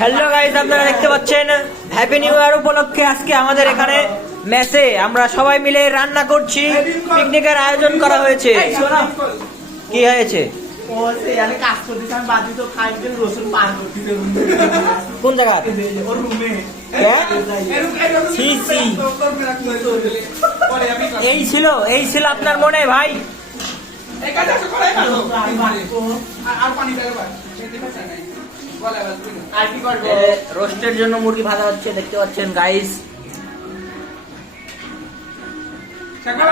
Hello guys, আপনারা দেখতে পাচ্ছেন হ্যাপি নিউ ইয়ার উপলক্ষে আজকে আমাদের এখানে মেসে আমরা সবাই মিলে রান্না করছি, পিকনিকের আয়োজন করা হয়েছে। কি হয়েছে? কোন জায়গা? এই ছিল আপনার মনে ভাই? রোস্টের জন্য মুরগি ভাজা হচ্ছে, দেখতে পাচ্ছেন গাইস।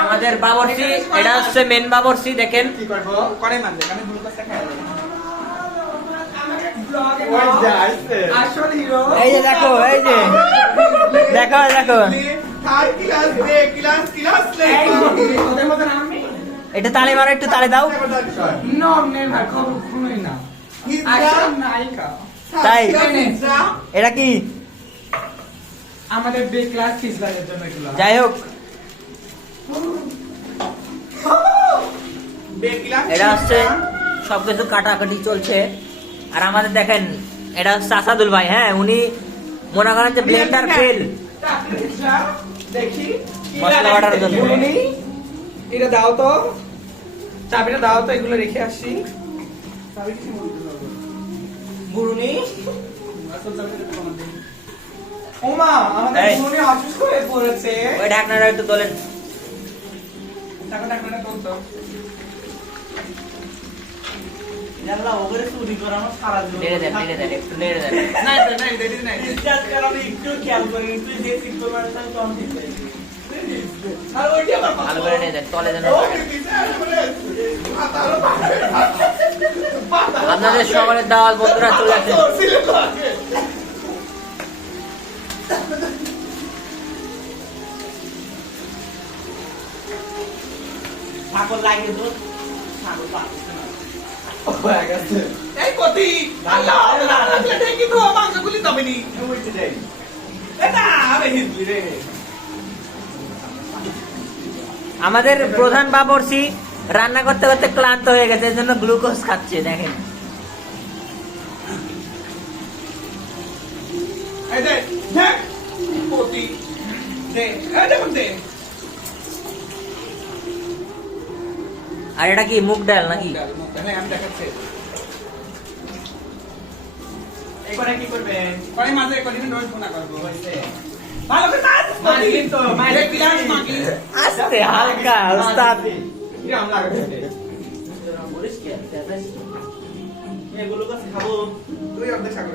আমাদের বাবরচি, এটা হচ্ছে মেন বাবরচি। দেখেন এই যে দেখো, এই যে দেখো দেখো, এটা তালে মারো, একটু তালে দাও। তাই এটা কি আমাদের বে ক্লাস ফিজবারের জন্য এগুলো। যাই হোক, এটা হচ্ছে সবকিছু কাটাকাটি চলছে। আর আমাদের দেখেন, এটা হচ্ছে আসাদুল ভাই। হ্যাঁ, উনি মনে করেন যে ব্লেন্ডার ফেল দেখি মশলা বাটার জন্য। এটা দাও তো, চাবিটা দাও তো, এগুলো রেখে আসি। গুরুনি ওমা, আমাদের গুরুনি অসুস্থ হয়ে পড়েছে। ওই ঢাকনাটা একটু তোলেন। ঢাকনাটা তোল তো। নেড়ে দেন, নেড়ে দেন, একটু নেড়ে দেন। ভালো করে নেড়ে দেন, তলে দেন। আপনাদের সকলের দাওয়াত, বন্ধুরা চলে আসেন। আমাদের প্রধান বাবরচি রান্না করতে করতে ক্লান্ত হয়ে গেছে, এর জন্য গ্লুকোজ খাচ্ছে। দেখেন আর এটা কি মুগ ডাল নাকি? কি করবে? আস্তে হালকা উস্তাদ। তুই অর্ধেক সাগর